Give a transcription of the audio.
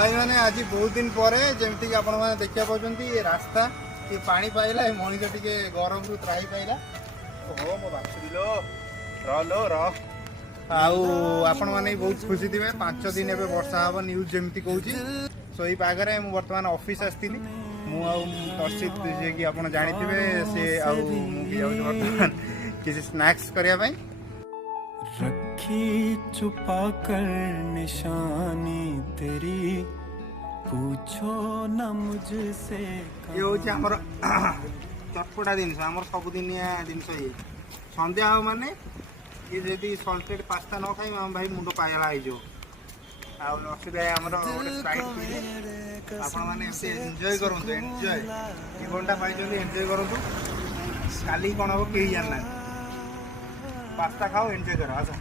भाई मैंने आज बहुत दिन पर जमती कि आपण मैंने देखा पाँच ये रास्ता ये पानी पाइला ये मनीष टे गरम रु त्राही पाइला ओहो मो बाछुरीलो रो आपण मैंने बहुत खुशी थे 5 दिन एवं वर्षा हम न्यूज जमी कहूँ सो ये पागरे मुझे बर्तमान ऑफिस आसती मुर्षित जे कि आप जानी सी बर्तमान किसी स्नैक्स करने रखी छुपा कर निशानी तेरी पूछो न मुझसे। ये हूँ आमर चटपटा जिन आम सबुदिनिया जिन ये सन्ध्या हो माने ये जदि सल्टेड पास्ता न खाई आम भाई मुंड पागला हो असुविधा आमर स्प्राइट पीले आपण मैंने एंजॉय करूँ एंजॉय 2 घंटा पाई एंजॉय करूँ काली कौन हम कहीं जानना पास्ता खाओ एंजॉय करो आसा।